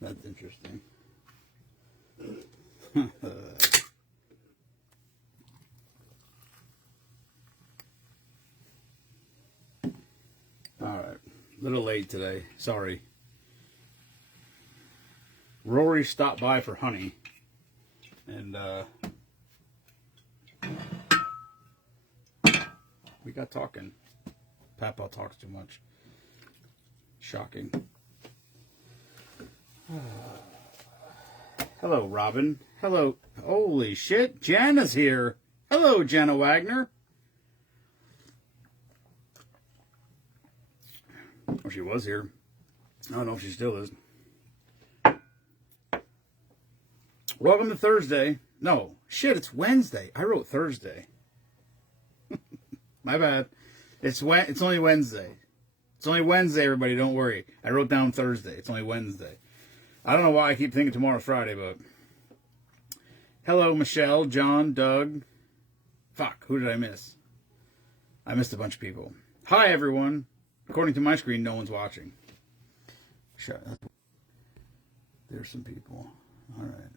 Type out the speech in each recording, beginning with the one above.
That's interesting. All right. A little late today. Sorry. Rory stopped by for honey. And we got talking. Papa talks too much. Shocking. Hello, Robin. Hello. Holy shit. Jana's here. Hello, Jana Wagner. Well, she was here. I don't know if she still is. Welcome to Thursday. No, shit, it's Wednesday. I wrote Thursday. My bad. It's only Wednesday. It's only Wednesday, everybody. Don't worry. I wrote down Thursday. It's only Wednesday. I don't know why I keep thinking tomorrow's Friday, but... Hello, Michelle, John, Doug. Fuck, who did I miss? I missed a bunch of people. Hi, everyone. According to my screen, no one's watching. Shut up. There's some people. All right.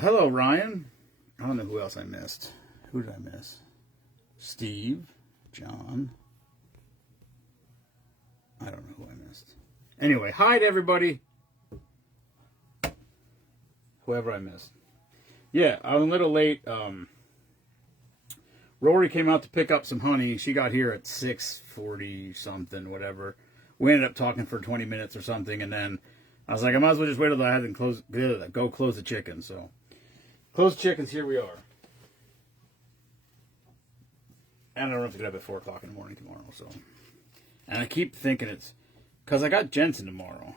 Hello, Ryan. I don't know who else I missed. Who did I miss? Steve, John. I don't know who I missed. Anyway, hi to everybody. Whoever I missed. Yeah, I was a little late. Rory came out to pick up some honey. She got here at 6:40 something, whatever. We ended up talking for 20 minutes or something, and then I was like, I might as well just wait till I had to go close the chickens. So, close the chickens, here we are. And I don't have to get up at 4 o'clock in the morning tomorrow, so. And I keep thinking it's, because I got Jensen tomorrow.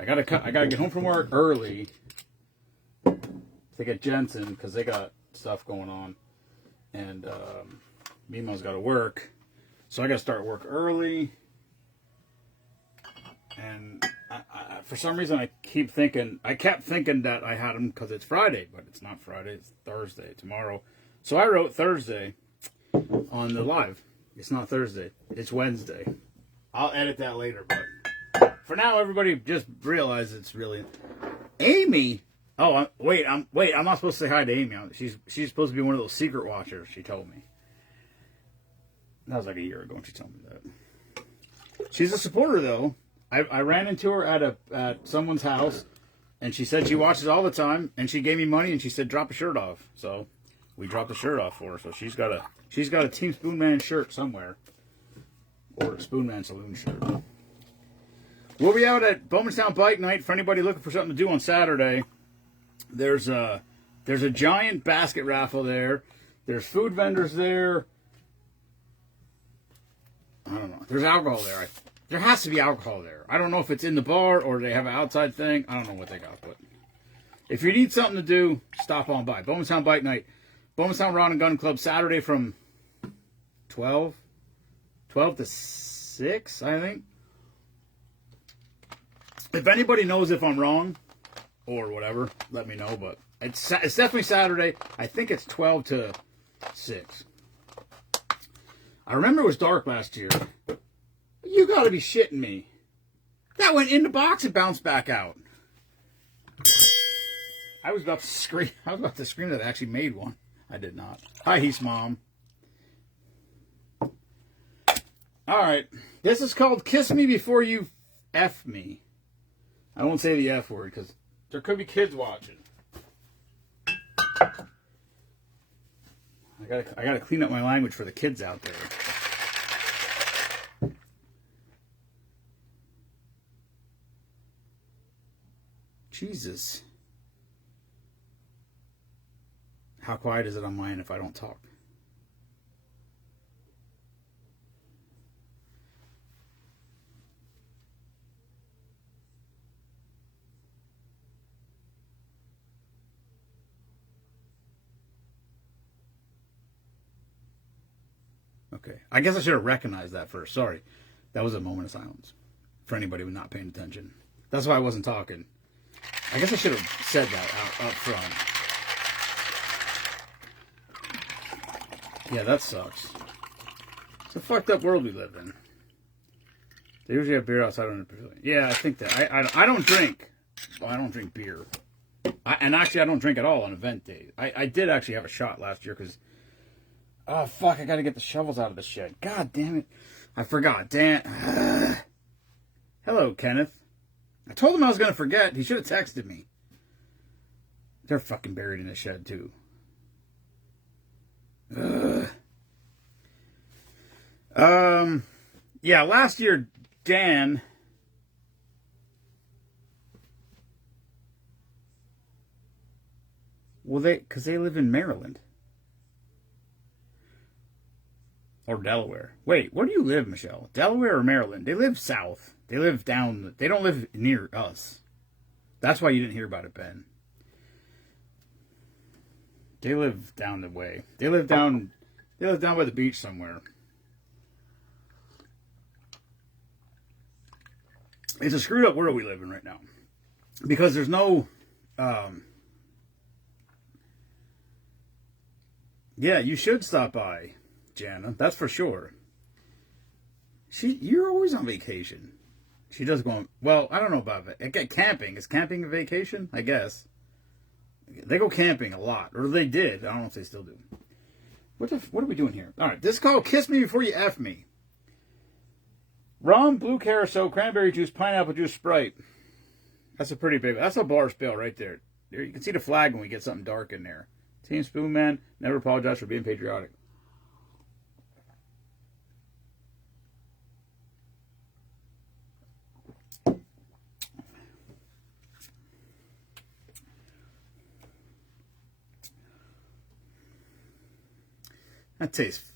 I gotta get home from work early to get Jensen, because they got stuff going on. And Mima's got to work. So I got to start work early. And I, for some reason, I kept thinking that I had them because it's Friday, but it's not Friday. It's Thursday, tomorrow. So I wrote Thursday on the live. It's not Thursday. It's Wednesday. I'll edit that later, but for now, everybody just realize it's really Amy. Oh, wait, I'm not supposed to say hi to Amy. She's supposed to be one of those secret watchers, she told me. That was like a year ago when she told me that. She's a supporter, though. I ran into her at someone's house, and she said she watches all the time, and she gave me money, and she said, drop a shirt off. So we dropped a shirt off for her. So she's got a Team Spoonman shirt somewhere. Or a Spoonman Saloon shirt. We'll be out at Bowmanstown Bike Night for anybody looking for something to do on Saturday. There's a giant basket raffle there. There's food vendors there. I don't know. There's alcohol there. There has to be alcohol there. I don't know if it's in the bar or they have an outside thing. I don't know what they got, but if you need something to do, stop on by. Bowmanstown Bike Night. Bowmanstown Rod and Gun Club Saturday from 12 to 6, I think. If anybody knows if I'm wrong or whatever, let me know. But it's definitely Saturday. I think it's 12 to 6. I remember it was dark last year. You gotta be shitting me. That went in the box and bounced back out. I was about to scream. That I actually made one. I did not. Hi, Heath's mom. Alright. This is called Kiss Me Before You F Me. I won't say the F word because there could be kids watching. I gotta clean up my language for the kids out there. Jesus. How quiet is it on mine if I don't talk? Okay. I guess I should have recognized that first. Sorry. That was a moment of silence for anybody who was not paying attention. That's why I wasn't talking. I guess I should have said that up front. Yeah, that sucks. It's a fucked up world we live in. They usually have beer outside on the pavilion. Yeah, I think that. I don't drink. Well, I don't drink beer. And actually, I don't drink at all on event days. I did actually have a shot last year because... Oh, fuck, I got to get the shovels out of the shed. God damn it. I forgot. Damn. Hello, Kenneth. I told him I was going to forget. He should have texted me. They're fucking buried in the shed, too. Yeah, last year, Dan... Well, because they live in Maryland. Or Delaware. Wait, where do you live, Michelle? Delaware or Maryland? They live south. They live down... They don't live near us. That's why you didn't hear about it, Ben. They live down the way. They live down by the beach somewhere. It's a screwed up world we live in right now. Because there's no... Yeah, you should stop by, Jana. That's for sure. You're always on vacation. She does go on... Well, I don't know about it. Camping. Is camping a vacation? I guess. They go camping a lot. Or they did. I don't know if they still do. What are we doing here? All right. This is called Kiss Me Before You F Me. Rum, blue carousel, cranberry juice, pineapple juice, Sprite. That's a pretty big... That's a bar spill right there. There, you can see the flag when we get something dark in there. Team Spoon Man, never apologize for being patriotic. That tastes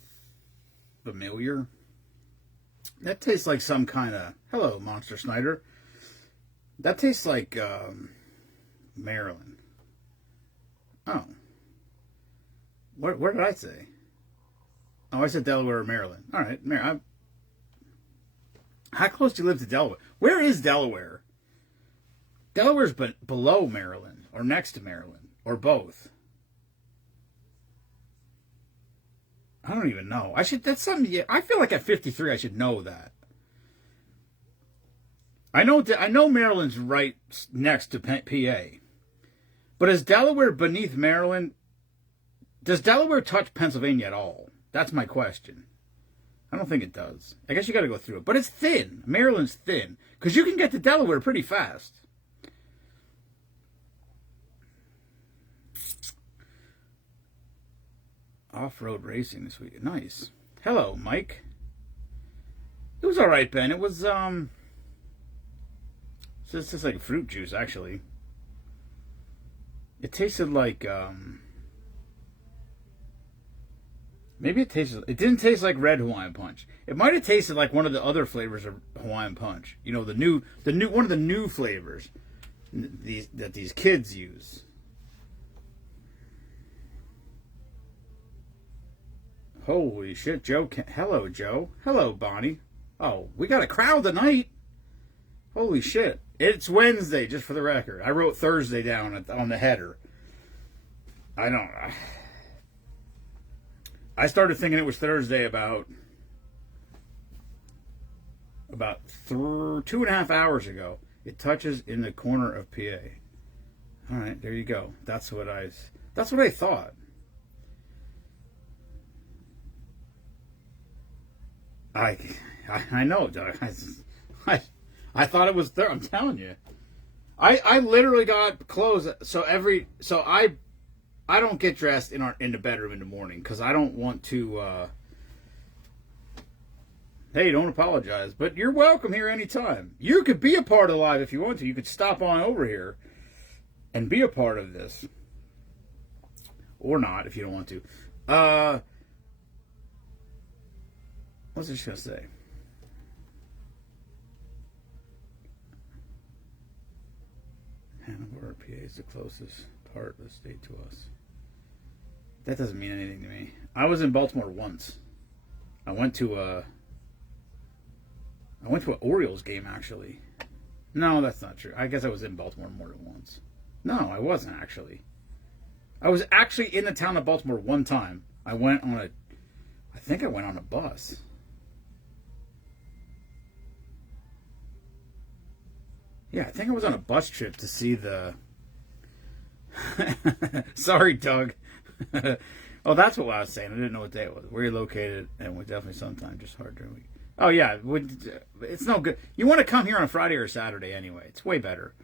familiar. That tastes like some kind of... Hello, Monster Snyder. That tastes like Maryland. Oh. Where did I say? Oh, I said Delaware or Maryland. All right. How close do you live to Delaware? Where is Delaware? Delaware's below Maryland or next to Maryland or both. I don't even know. That's something. Yeah, I feel like at 53 I should know that. I know Maryland's right next to PA. But is Delaware beneath Maryland? Does Delaware touch Pennsylvania at all? That's my question. I don't think it does. I guess you got to go through it. But it's thin. Maryland's thin. Because you can get to Delaware pretty fast. Off-road racing this week. Nice. Hello, Mike. It was all right, Ben. It was, it's just like fruit juice, actually. It tasted like, maybe it didn't taste like red Hawaiian Punch. It might have tasted like one of the other flavors of Hawaiian Punch. You know, one of the new flavors that these kids use. Holy shit, Joe. Hello, Joe. Hello, Bonnie. Oh, we got a crowd tonight. Holy shit. It's Wednesday, just for the record. I wrote Thursday down on the header. I started thinking it was Thursday about 2.5 hours ago. It touches in the corner of PA. All right, there you go. That's what I thought. I know, Doug. I thought it was there. I'm telling you. I literally got clothes. So I don't get dressed in the bedroom in the morning because I don't want to. Hey, don't apologize, but you're welcome here anytime. You could be a part of the live if you want to. You could stop on over here and be a part of this, or not if you don't want to. What was I just gonna say? Hanover, PA is the closest part of the state to us. That doesn't mean anything to me. I was in Baltimore once. I went to an Orioles game, actually. No, that's not true. I guess I was in Baltimore more than once. No, I wasn't, actually. I was actually in the town of Baltimore one time. I think I went on a bus. Yeah, I think I was on a bus trip to see the. Sorry, Doug. Oh, that's what I was saying. I didn't know what day it was. Where you're located, and we definitely sometimes just hard during the week. Oh yeah, it's no good. You want to come here on a Friday or Saturday anyway. It's way better.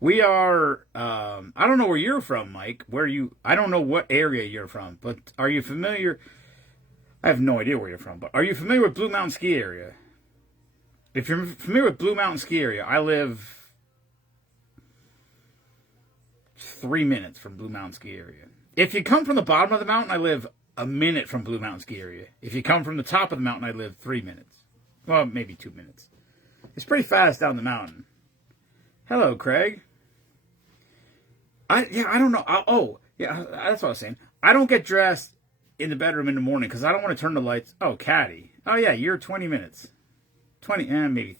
We are. I don't know where you're from, Mike. Where you? I don't know what area you're from, but are you familiar? I have no idea where you're from, but are you familiar with Blue Mountain Ski Area? If you're familiar with Blue Mountain Ski Area, I live 3 minutes from Blue Mountain Ski Area. If you come from the bottom of the mountain, I live a minute from Blue Mountain Ski Area. If you come from the top of the mountain, I live 3 minutes. Well, maybe 2 minutes. It's pretty fast down the mountain. Hello, Craig. I don't know. That's what I was saying. I don't get dressed in the bedroom in the morning because I don't want to turn the lights. Oh, Caddy. Oh, yeah, you're 20 minutes. 20, maybe.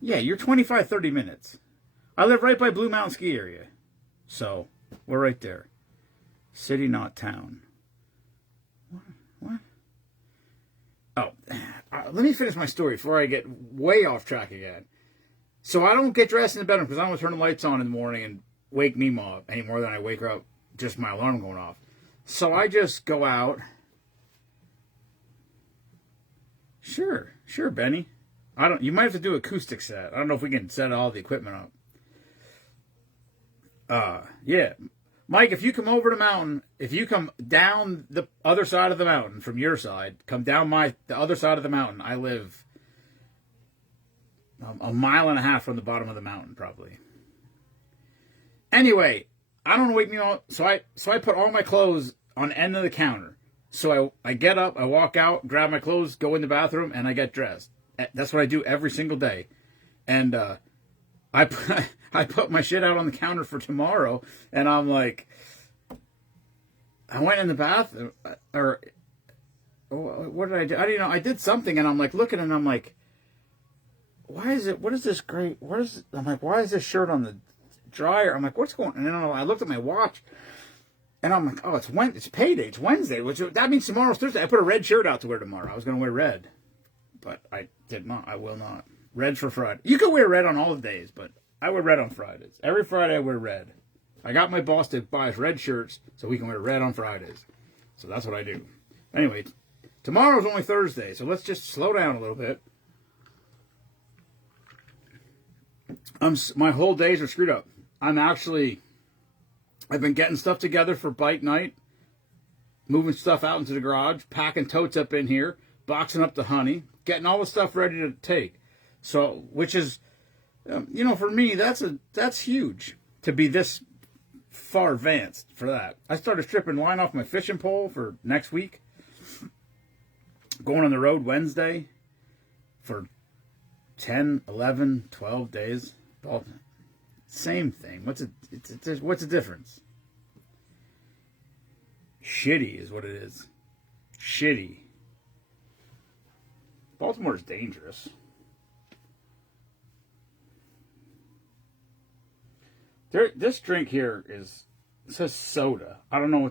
Yeah, you're 25, 30 minutes. I live right by Blue Mountain Ski Area. So, we're right there. City, not town. What? Oh, let me finish my story before I get way off track again. So I don't get dressed in the bedroom because I don't want to turn the lights on in the morning and wake Mima up any more than I wake her up just my alarm going off. So I just go out. Sure, Benny. You might have to do acoustic set. I don't know if we can set all the equipment up. Yeah. Mike, if you come over the mountain, if you come down the other side of the mountain from your side, come down the other side of the mountain, I live a mile and a half from the bottom of the mountain, probably. Anyway, I don't wake me up, so I put all my clothes on the end of the counter. So I get up, I walk out, grab my clothes, go in the bathroom, and I get dressed. That's what I do every single day. And I put my shit out on the counter for tomorrow, and I'm like, I went in the bathroom, or what did I do? I don't know. I did something, and I'm like looking, and I'm like, what is this great? I'm like, why is this shirt on the dryer? I'm like, what's going on? And then I looked at my watch, and I'm like, oh, it's payday. It's Wednesday, that means tomorrow's Thursday. I put a red shirt out to wear tomorrow. I was going to wear red, but I did not. I will not. Red's for Friday. You can wear red on all the days, but I wear red on Fridays. Every Friday I wear red. I got my boss to buy us red shirts so we can wear red on Fridays. So that's what I do. Anyway, tomorrow's only Thursday, so let's just slow down a little bit. My whole days are screwed up. I've been getting stuff together for bike night, moving stuff out into the garage, packing totes up in here, boxing up the honey, getting all the stuff ready to take. So, which is, for me, that's huge to be this far advanced for that. I started stripping line off my fishing pole for next week. Going on the road Wednesday for 10, 11, 12 days. Well, same thing. What's the difference? Shitty is what it is. Shitty. Baltimore's dangerous. This drink here it says soda. I don't know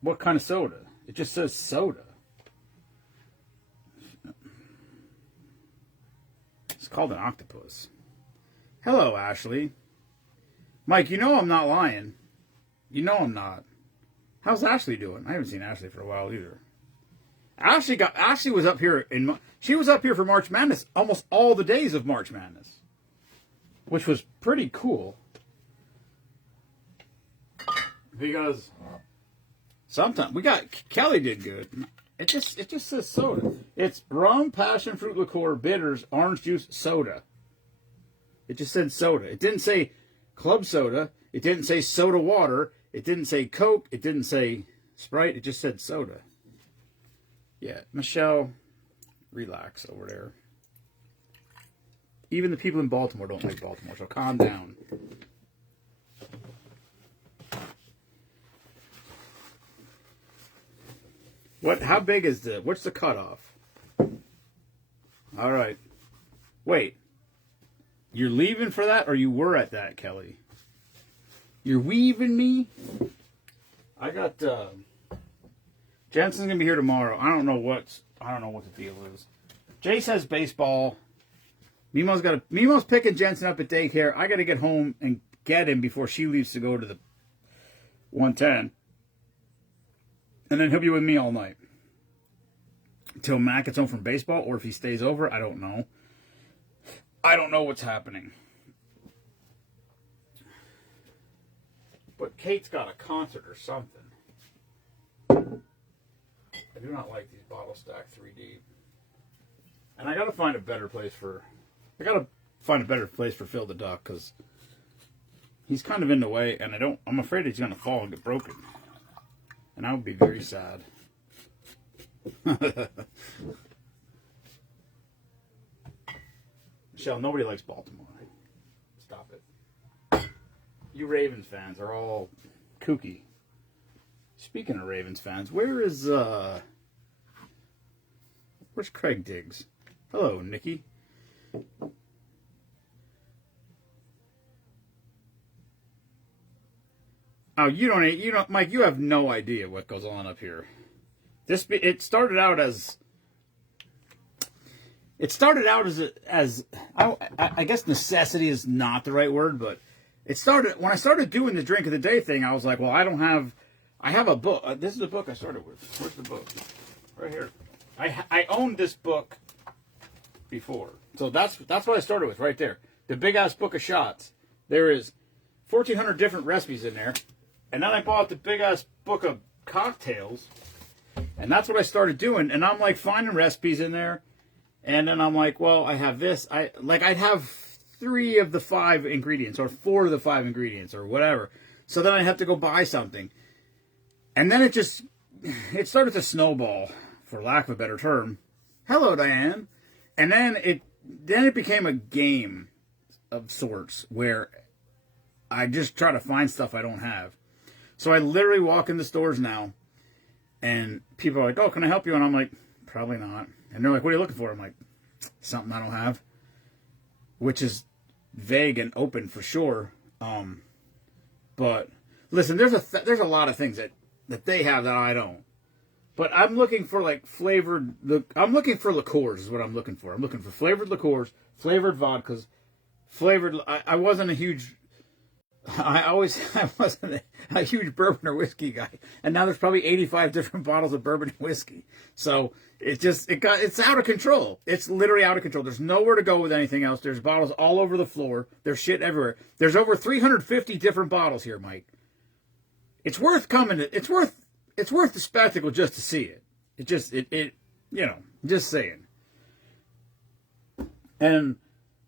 what kind of soda. It just says soda. It's called an octopus. Hello, Ashley. Mike, you know I'm not lying. You know I'm not. How's Ashley doing? I haven't seen Ashley for a while either. Ashley was up here she was up here for March Madness almost all the days of March Madness, which was pretty cool. Because sometimes Kelly did good. It just says soda. It's rum, passion fruit liqueur, bitters, orange juice, soda. It just said soda. It didn't say club soda. It didn't say soda water. It didn't say Coke. It didn't say Sprite. It just said soda. Yeah, Michelle, relax over there. Even the people in Baltimore don't like Baltimore, so calm down. How big is what's the cutoff? All right. Wait. You're leaving for that, or you were at that, Kelly? You're weaving me? I got, Jensen's gonna be here tomorrow. I don't know what the deal is. Jace has baseball. Memo's picking Jensen up at daycare. I got to get home and get him before she leaves to go to the 110. And then he'll be with me all night. Till Matt gets home from baseball, or if he stays over, I don't know. I don't know what's happening. But Kate's got a concert or something. I do not like these bottle stack 3D. And I gotta find a better place for Phil the duck, because he's kind of in the way, and I'm afraid he's gonna fall and get broken. And I would be very sad. Michelle, nobody likes Baltimore. Stop it. You Ravens fans are all kooky. Speaking of Ravens fans, where's Craig Diggs? Hello, Nikki. Oh, you don't, Mike. You have no idea what goes on up here. It started out as I guess necessity is not the right word, but it started when I started doing the drink of the day thing. I was like, well, I have a book. This is the book I started with. Where's the book? Right here. I owned this book before, so that's what I started with right there. The big ass book of shots. There is 1,400 different recipes in there, and then I bought the big ass book of cocktails. And that's what I started doing. And I'm like finding recipes in there. And then I'm like, well, I have this. I'd have 3 of the 5 ingredients or 4 of the 5 ingredients or whatever. So then I have to go buy something. And then it started to snowball, for lack of a better term. Hello, Diane. And then it became a game of sorts where I just try to find stuff I don't have. So I literally walk in the stores now. And people are like, oh, can I help you? And I'm like, probably not. And they're like, what are you looking for? I'm like, something I don't have. Which is vague and open for sure. But listen, there's a lot of things that they have that I don't. But I'm looking for I'm looking for liqueurs is what I'm looking for. I'm looking for flavored liqueurs, flavored vodkas, I wasn't a huge I wasn't a huge bourbon or whiskey guy, and now there's probably 85 different bottles of bourbon and whiskey. So it's out of control. It's literally out of control. There's nowhere to go with anything else. There's bottles all over the floor. There's shit everywhere. There's over 350 different bottles here, Mike. It's worth coming. It's worth the spectacle just to see it. Just saying. And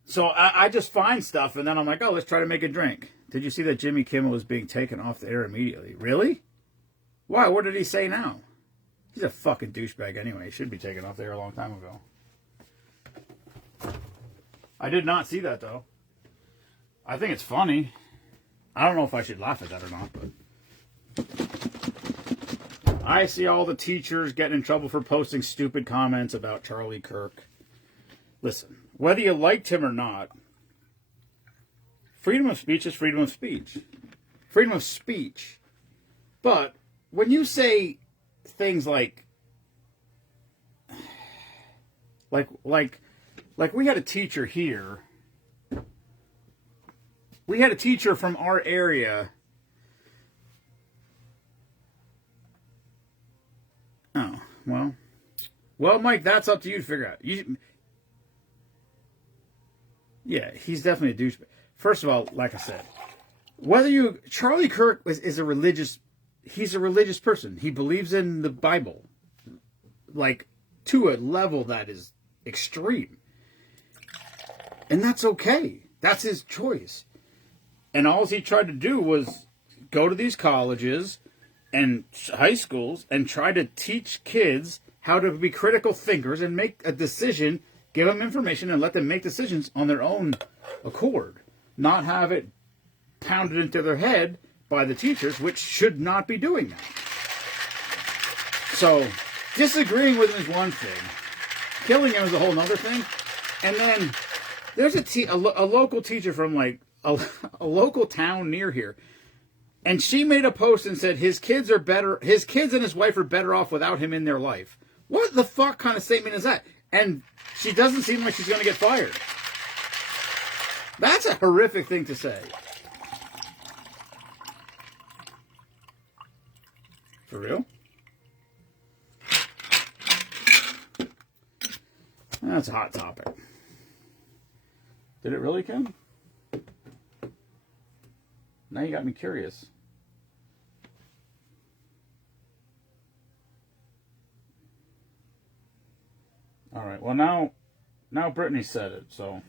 so I just find stuff, and then I'm like, oh, let's try to make a drink. Did you see that Jimmy Kimmel was being taken off the air immediately? Really? Why? What did he say now? He's a fucking douchebag anyway. He should be taken off the air a long time ago. I did not see that, though. I think it's funny. I don't know if I should laugh at that or not, but I see all the teachers getting in trouble for posting stupid comments about Charlie Kirk. Listen, whether you liked him or not, freedom of speech is freedom of speech. Freedom of speech. But when you say things like we had a teacher here. We had a teacher from our area. Oh, well, Mike, that's up to you to figure out. Yeah, he's definitely a douchebag. First of all, like I said, Charlie Kirk is a religious, he's a religious person. He believes in the Bible, like, to a level that is extreme. And that's okay. That's his choice. And all he tried to do was go to these colleges and high schools and try to teach kids how to be critical thinkers and make a decision, give them information and let them make decisions on their own accord. Not have it pounded into their head by the teachers, which should not be doing that. So, disagreeing with him is one thing. Killing him is a whole other thing. And then, there's a local teacher from, like, a local town near here. And she made a post and said his kids and his wife are better off without him in their life. What the fuck kind of statement is that? And she doesn't seem like she's going to get fired. That's a horrific thing to say. For real? That's a hot topic. Did it really, Ken? Now you got me curious. All right. Well, now Brittany said it, so.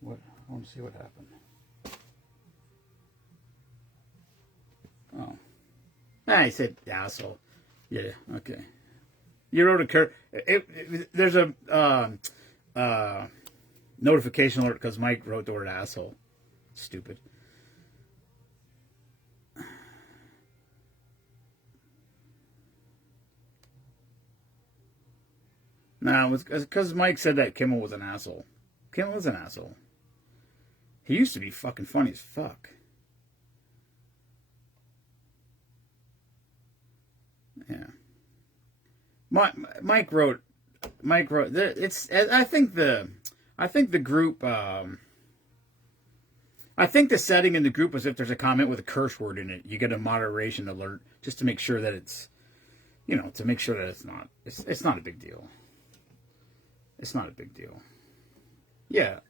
What? I want to see what happened. Oh. I said asshole. Yeah. Okay. You wrote there's a notification alert because Mike wrote the word asshole. Stupid. No, it was because Mike said that Kimmel was an asshole. Kimmel is an asshole. He used to be fucking funny as fuck. Yeah. Mike wrote. It's. I think the group. I think the setting in the group was if there's a comment with a curse word in it, you get a moderation alert just to make sure that it's, to make sure that it's not. It's not a big deal. It's not a big deal. Yeah,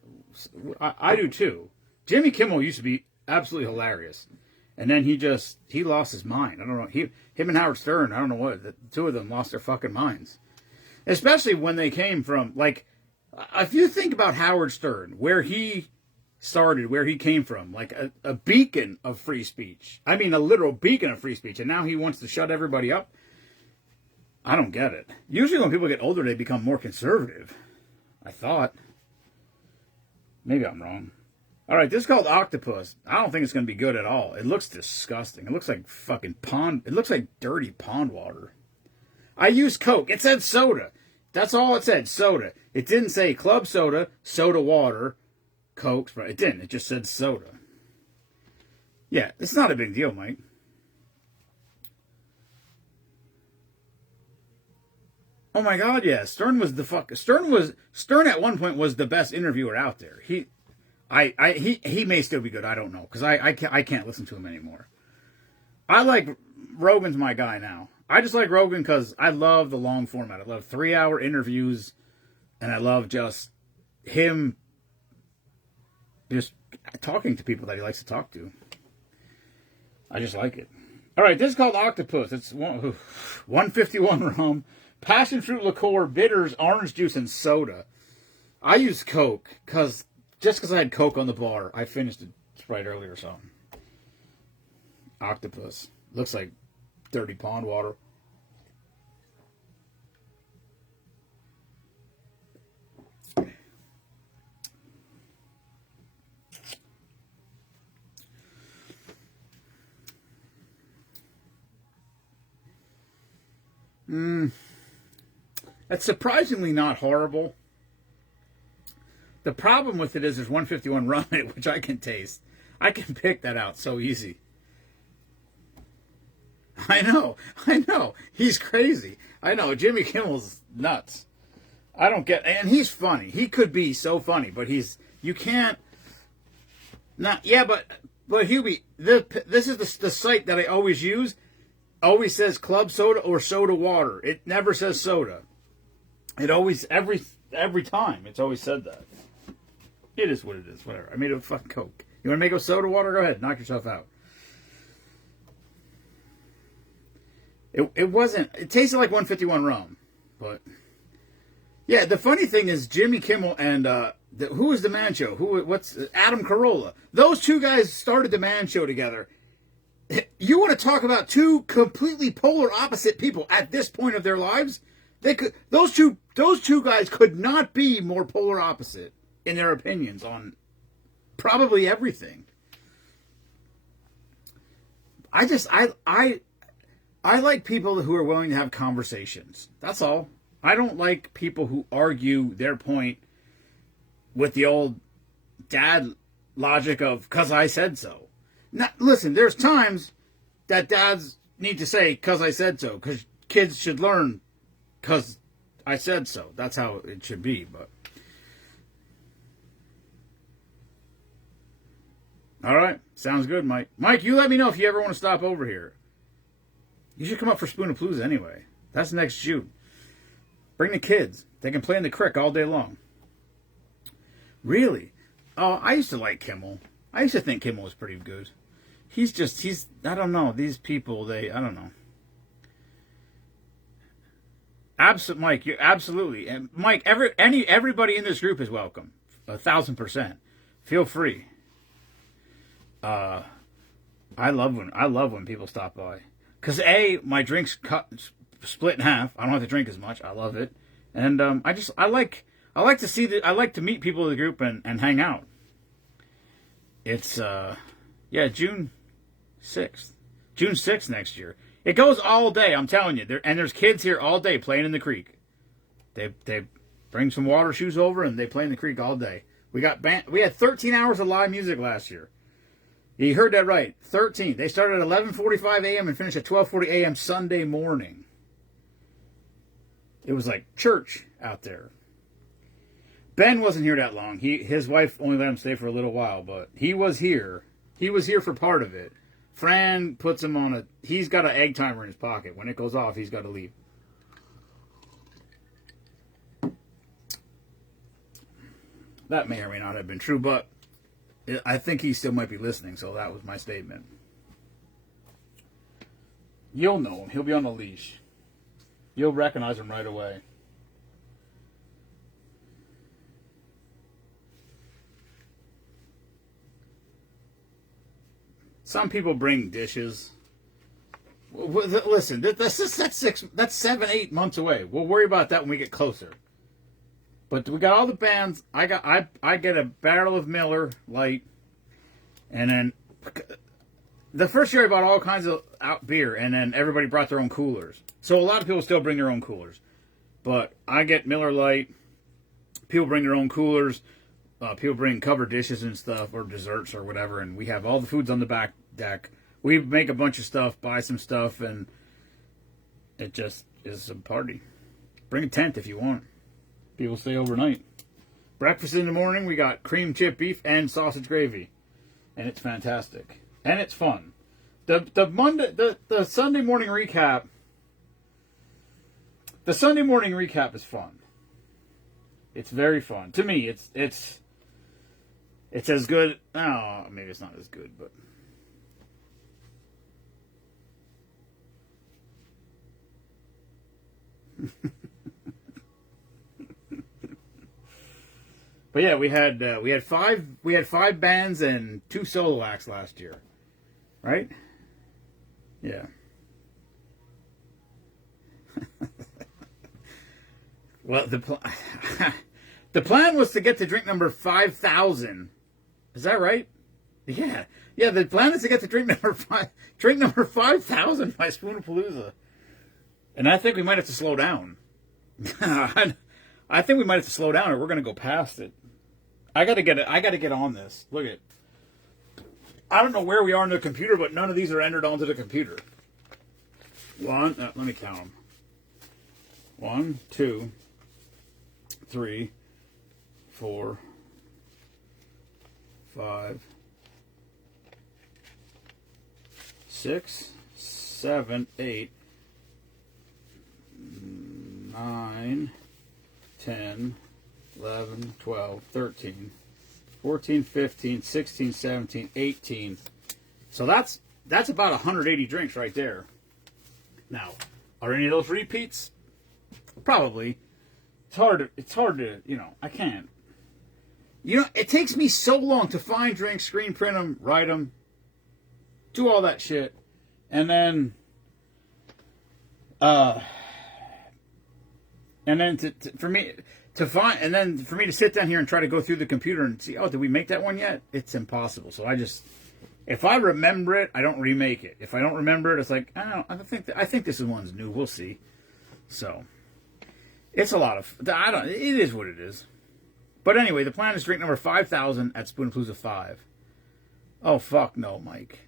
I do too. Jimmy Kimmel used to be absolutely hilarious. And then he lost his mind. I don't know. Him and Howard Stern, I don't know what. The two of them lost their fucking minds. Especially when they came from, like, if you think about Howard Stern, where he started, where he came from, like a beacon of free speech. I mean, a literal beacon of free speech. And now he wants to shut everybody up. I don't get it. Usually when people get older, they become more conservative. I thought. Maybe I'm wrong. All right, this is called Octopus. I don't think it's going to be good at all. It looks disgusting. It looks like fucking pond. It looks like dirty pond water. I used Coke. It said soda. That's all it said, soda. It didn't say club soda, soda water, Coke. It didn't. It just said soda. Yeah, it's not a big deal, Mike. Oh my God, yeah. Stern at one point was the best interviewer out there. He may still be good. I don't know because I can't listen to him anymore. I like Rogan's my guy now. I just like Rogan because I love the long format. I love 3-hour interviews, and I love just him just talking to people that he likes to talk to. I just like it. All right, this is called Octopus. It's 151 rum, passion fruit liqueur, bitters, orange juice, and soda. I use Coke just because I had Coke on the bar. I finished it right earlier, so. Octopus. Looks like dirty pond water. It's surprisingly not horrible. The problem with it is there's 151 rum in it, which I can taste. I can pick that out so easy. I know. He's crazy. I know. Jimmy Kimmel's nuts. I don't get, and he's funny. He could be so funny, but you can't, not, yeah, but Hubie, this is the site that I always use. Always says club soda or soda water. It never says soda. It always, every time, it's always said that. It is what it is, whatever. I made a fucking Coke. You want to make a soda water? Go ahead, knock yourself out. It wasn't, it tasted like 151 rum, but yeah, the funny thing is Jimmy Kimmel and, who was the Man Show? What's Adam Carolla? Those two guys started the Man Show together. You want to talk about two completely polar opposite people at this point of their lives? Those two guys could not be more polar opposite in their opinions on probably everything. I like people who are willing to have conversations. That's all. I don't like people who argue their point with the old dad logic of, 'cause I said so. Now, listen, there's times that dads need to say, because I said so. Because kids should learn, because I said so. That's how it should be. But all right, sounds good, Mike. Mike, you let me know if you ever want to stop over here. You should come up for Spoonapalooza anyway. That's next June. Bring the kids. They can play in the creek all day long. Really? Oh, I used to like Kimmel. I used to think Kimmel was pretty good. I don't know. These people, I don't know. Mike, you're absolutely. And Mike, everybody in this group is welcome. 1,000%. Feel free. I love when people stop by. Because my drink's split in half. I don't have to drink as much. I love it. And I like to meet people in the group and hang out. It's June 6th. June 6th next year. It goes all day, I'm telling you. There's kids here all day playing in the creek. They bring some water shoes over and they play in the creek all day. We had 13 hours of live music last year. You heard that right. 13. They started at 11:45 a.m. and finished at 12:40 a.m. Sunday morning. It was like church out there. Ben wasn't here that long. His wife only let him stay for a little while, but he was here. He was here for part of it. Fran puts him on he's got an egg timer in his pocket. When it goes off, he's got to leave. That may or may not have been true, but I think he still might be listening, so that was my statement. You'll know him. He'll be on the leash. You'll recognize him right away. Some people bring dishes. Listen, that's 7, 8 months away. We'll worry about that when we get closer. But we got all the bands. I get a barrel of Miller Lite, and then the first year I bought all kinds of beer, and then everybody brought their own coolers. So a lot of people still bring their own coolers, but I get Miller Lite. People bring their own coolers. People bring covered dishes and stuff, or desserts or whatever, and we have all the foods on the back deck. We make a bunch of stuff, buy some stuff, and it just is a party. Bring a tent if you want. People stay overnight. Breakfast in the morning, we got cream chip beef and sausage gravy, and it's fantastic and it's fun. The Sunday morning recap. The Sunday morning recap is fun. It's very fun to me. It's as good. Oh, maybe it's not as good, but. But yeah, we had five bands and 2 solo acts last year, right? Yeah. Well, the plan was to get to drink number 5,000. Is that right? Yeah. The plan is to get to drink number 5,000 by Spoonapalooza, and I think we might have to slow down. I think we might have to slow down, or we're going to go past it. I got to get on this. Look at. I don't know where we are in the computer, but none of these are entered onto the computer. Let me count them. 1, 2, 3, 4, 5, 6, 7, 8, 9, 10, 11, 12, 13, 14, 15, 16, 17, 18. So that's about 180 drinks right there. Now, are any of those repeats? Probably. It's hard to, I can't. It takes me so long to find drinks, screen print them, write them, do all that shit. And then for me to sit down here and try to go through the computer and see, did we make that one yet? It's impossible. So if I remember it, I don't remake it. If I don't remember it, it's like, I think this one's new. We'll see. So it's a lot of, it is what it is. But anyway, the plan is drink number 5,000 at Spoonapalooza 5. Oh, fuck no, Mike.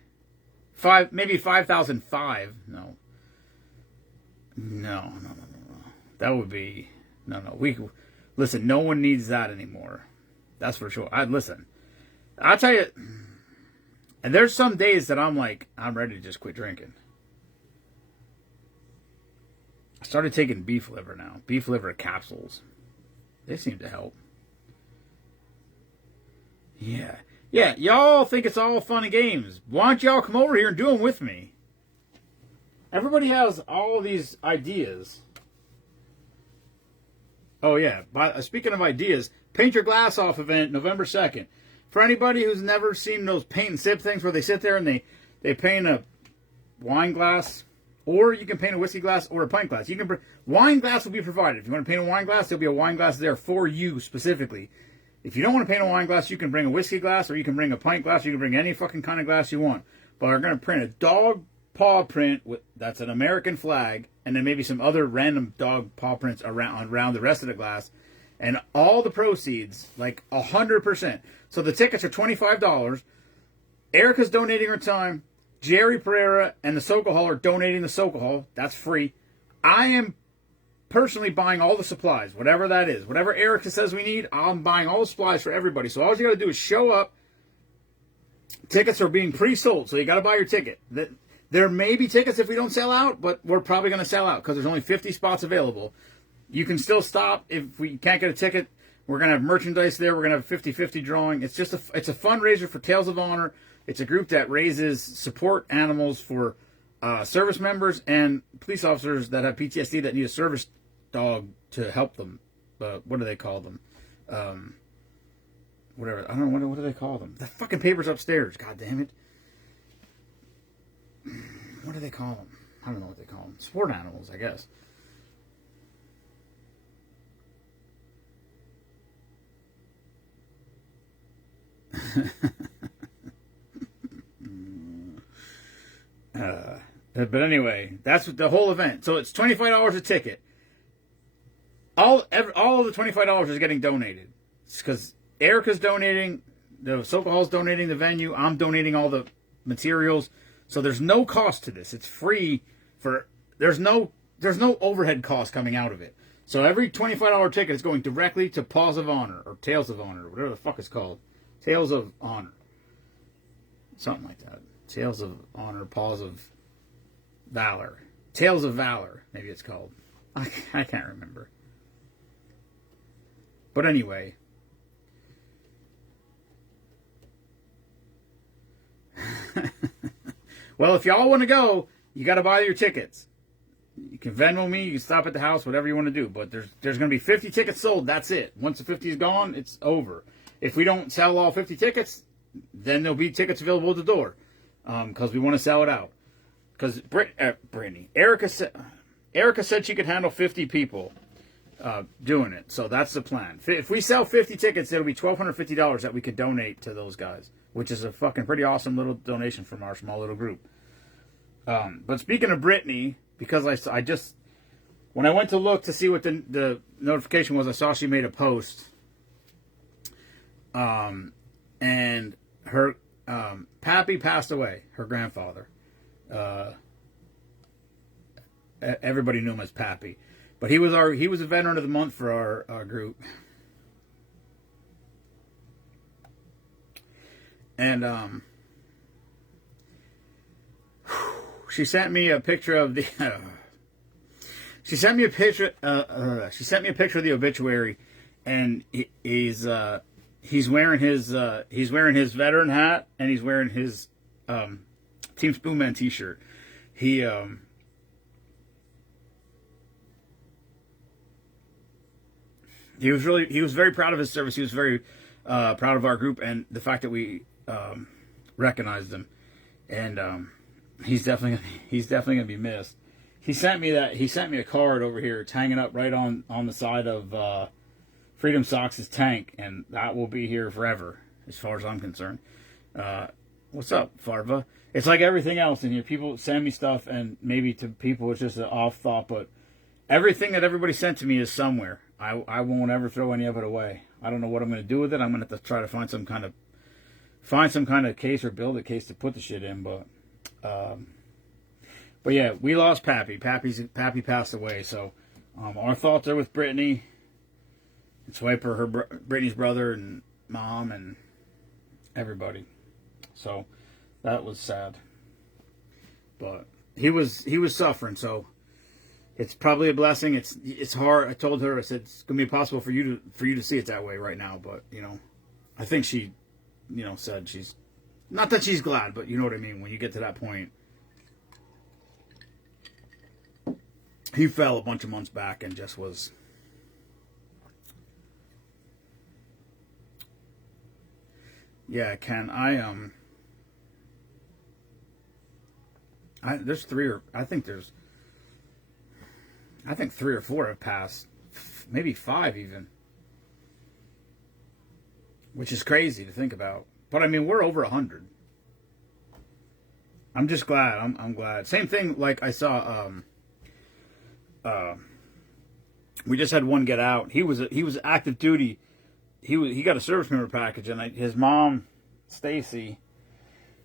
maybe 5,005. No. No. That would be, no. Listen, no one needs that anymore. That's for sure. Listen, I'll tell you, and there's some days that I'm like, I'm ready to just quit drinking. I started taking beef liver now. Beef liver capsules. They seem to help. Yeah, y'all think it's all fun and games. Why don't y'all come over here and do them with me? Everybody has all these ideas. Oh, yeah. Speaking of ideas, Paint Your Glass Off event, November 2nd. For anybody who's never seen those paint and sip things where they sit there and they paint a wine glass, or you can paint a whiskey glass or a pint glass. Wine glass will be provided. If you want to paint a wine glass, there'll be a wine glass there for you specifically. If you don't want to paint a wine glass, you can bring a whiskey glass, or you can bring a pint glass, or you can bring any fucking kind of glass you want. But we're going to print a dog paw print that's an American flag, and then maybe some other random dog paw prints around the rest of the glass, and all the proceeds, like 100%. So the tickets are $25. Erica's donating her time. Jerry Pereira and the Sokol Hall are donating the Sokol Hall. That's free. I am personally buying all the supplies, whatever that is. Whatever Erica says we need, I'm buying all the supplies for everybody. So all you got to do is show up. Tickets are being pre-sold, so you got to buy your ticket. There may be tickets if we don't sell out, but we're probably going to sell out because there's only 50 spots available. You can still stop if we can't get a ticket. We're going to have merchandise there. We're going to have 50-50 drawing. It's a fundraiser for Tales of Honor. It's a group that raises support animals for service members and police officers that have PTSD that need a service dog to help them. What do they call them? Whatever. I don't know. What do they call them? The fucking paper's upstairs. God damn it. What do they call them? I don't know what they call them. Sport animals, I guess. But anyway, that's the whole event. So it's $25 a ticket. All of the $25 is getting donated. It's because Erica's donating, the Sokol Hall's donating the venue, I'm donating all the materials. So there's no cost to this. It's free there's no overhead cost coming out of it. So every $25 ticket is going directly to Paws of Honor or Tales of Honor, or whatever the fuck it's called. Tales of Honor. Something like that. Tales of Honor, Paws of Valor. Tales of Valor, maybe it's called. I can't remember. But anyway. Well, if y'all want to go, you got to buy your tickets. You can Venmo me, you can stop at the house, whatever you want to do. But there's going to be 50 tickets sold. That's it. Once the 50 is gone, it's over. If we don't sell all 50 tickets, then there'll be tickets available at the door. Because we want to sell it out. Because Brittany, Erica said she could handle 50 people doing it. So that's the plan. If we sell 50 tickets, it'll be $1,250 that we could donate to those guys, which is a fucking pretty awesome little donation from our small little group. But speaking of Brittany, because I just, when I went to look to see what the notification was, I saw she made a post. And her Pappy passed away, her grandfather. Everybody knew him as Pappy, but he was a veteran of the month for our group. And she sent me a picture of the. She sent me a picture. She sent me a picture of the obituary, and he's wearing his veteran hat, and he's wearing his Team Spoonman T-shirt. He was very proud of his service. He was very proud of our group and the fact that we recognized him. And he's definitely gonna be missed. He sent me a card over here. It's hanging up right on the side of Freedom Socks' tank, and that will be here forever, as far as I'm concerned. What's up, Farva? It's like everything else in here. People send me stuff, and maybe to people it's just an off thought, but everything that everybody sent to me is somewhere. I won't ever throw any of it away. I don't know what I'm going to do with it. I'm going to have to try to find some kind of case or build a case to put the shit in, but But yeah, we lost Pappy. Pappy passed away. So our thoughts are with Brittany and Swiper, Brittany's brother and mom and everybody. So that was sad. But he was suffering. So it's probably a blessing. It's hard. I told her, I said it's gonna be impossible for you to see it that way right now. But I think she, said she's not that she's glad, but you know what I mean. When you get to that point, he fell a bunch of months back and just was. Yeah, Ken. There's I think 3 or 4 have passed, maybe 5 even, which is crazy to think about. But I mean, we're over 100. I'm just glad. I'm glad. Same thing. Like I saw. We just had one get out. He was active duty. He got a service member package, and his mom, Stacy,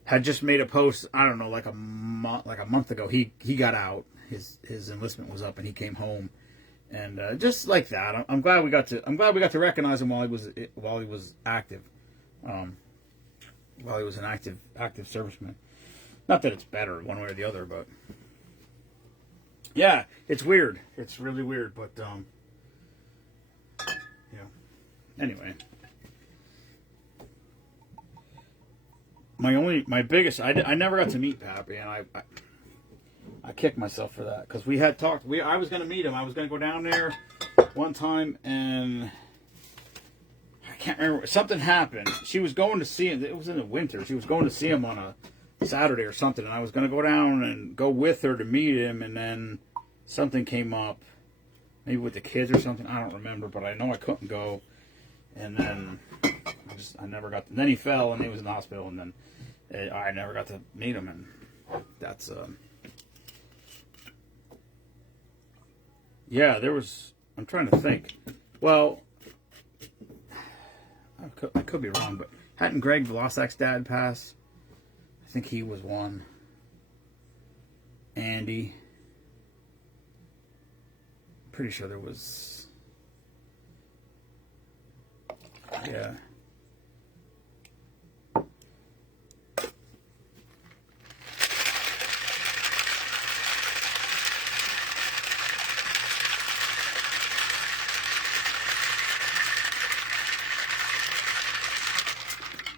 had just made a post. I don't know, like a month ago. He got out. His enlistment was up, and he came home, and just like that. I'm glad we got to recognize him while he was active, while he was an active serviceman. Not that it's better one way or the other, but yeah, it's weird. It's really weird, but anyway. My biggest, I never got to meet Pappy, and I kicked myself for that, because we had talked. I was going to meet him. I was going to go down there one time, and I can't remember. Something happened. She was going to see him. It was in the winter. She was going to see him on a Saturday or something, and I was going to go down and go with her to meet him, and then something came up, maybe with the kids or something. I don't remember, but I know I couldn't go, and then I never got. Then he fell, and he was in the hospital, and then I never got to meet him, and that's yeah. There was. I'm trying to think. Well, I could be wrong, but hadn't Greg Vlasak's dad passed? I think he was one. Andy. Pretty sure there was. Yeah.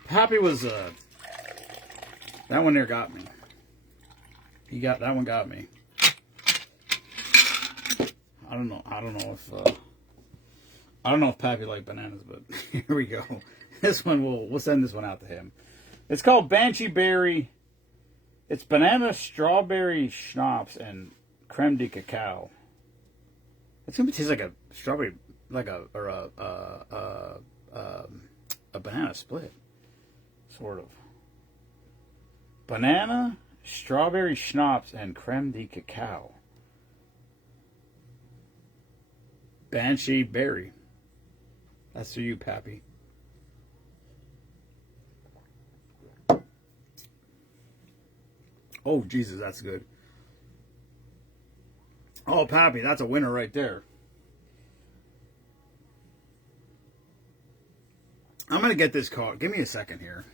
Pappy was that one there got me. That one got me. I don't know if Pappy liked bananas, but here we go. This one we'll send this one out to him. It's called Banshee Berry. It's banana, strawberry schnapps, and creme de cacao. It's gonna taste like a strawberry, like a banana split, sort of. Banana, strawberry schnapps, and creme de cacao. Banshee Berry. That's for you, Pappy. Oh, Jesus, that's good. Oh, Pappy, that's a winner right there. I'm going to get this card. Give me a second here.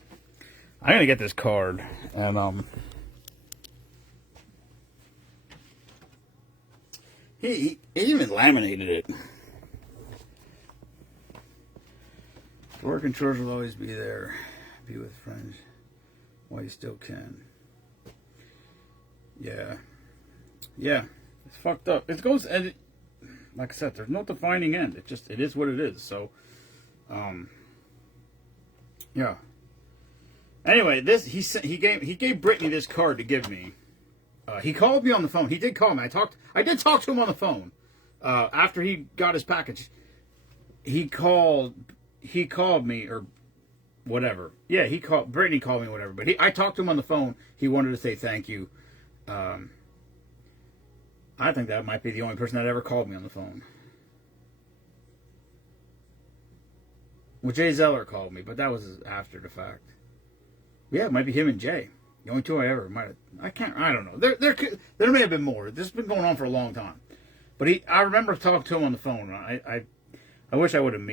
I'm going to get this card. And, he even laminated it. Work and chores will always be there. Be with friends while you still can. Yeah. Yeah. It's fucked up. It goes, and like I said, there's no defining end. It is what it is. So, yeah. Anyway, he gave Brittany this card to give me. He called me on the phone. He did call me. I did talk to him on the phone. After he got his package, he called me or whatever. Yeah, Brittany called me or whatever. But I talked to him on the phone. He wanted to say thank you. I think that might be the only person that ever called me on the phone. Well, Jay Zeller called me, but that was after the fact. Yeah, it might be him and Jay. The only two I ever might have, I don't know. There may have been more. This has been going on for a long time. But I remember talking to him on the phone. I wish I would have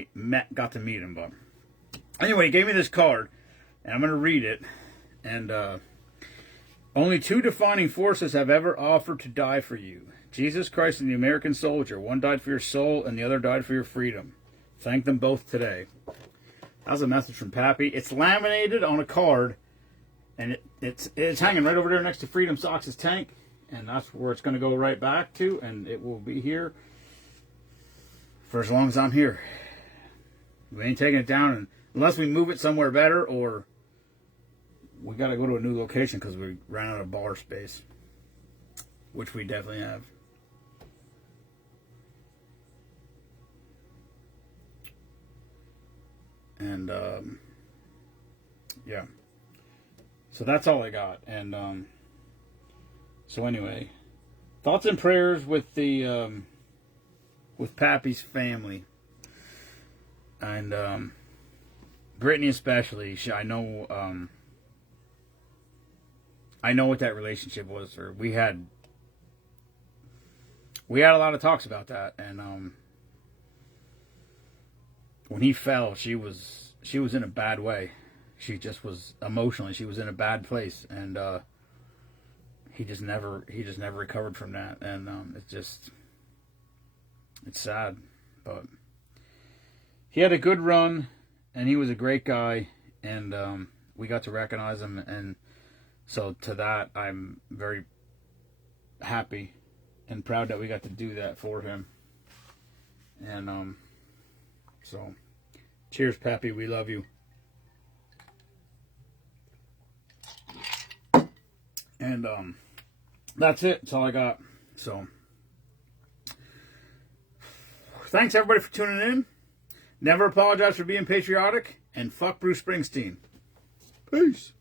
got to meet him. But anyway, he gave me this card, and I'm going to read it. And only two defining forces have ever offered to die for you: Jesus Christ and the American soldier. One died for your soul, and the other died for your freedom. Thank them both today. That was a message from Pappy. It's laminated on a card, and it's hanging right over there next to Freedom Sox' tank, and that's where it's going to go right back to, and it will be here for as long as I'm here. We ain't taking it down unless we move it somewhere better, or we got to go to a new location because we ran out of bar space, which we definitely have. And yeah, so that's all I got. And so anyway, thoughts and prayers with the with Pappy's family, and Brittany especially. I know what that relationship was. Or we had a lot of talks about that, and when he fell, she was in a bad way. She just was emotionally. She was in a bad place, and he just never recovered from that. And it's sad, but he had a good run, and he was a great guy, and we got to recognize him, and so to that, I'm very happy and proud that we got to do that for him. And so, cheers, Pappy. We love you. And that's it. That's all I got. So, thanks everybody for tuning in. Never apologize for being patriotic. And fuck Bruce Springsteen. Peace.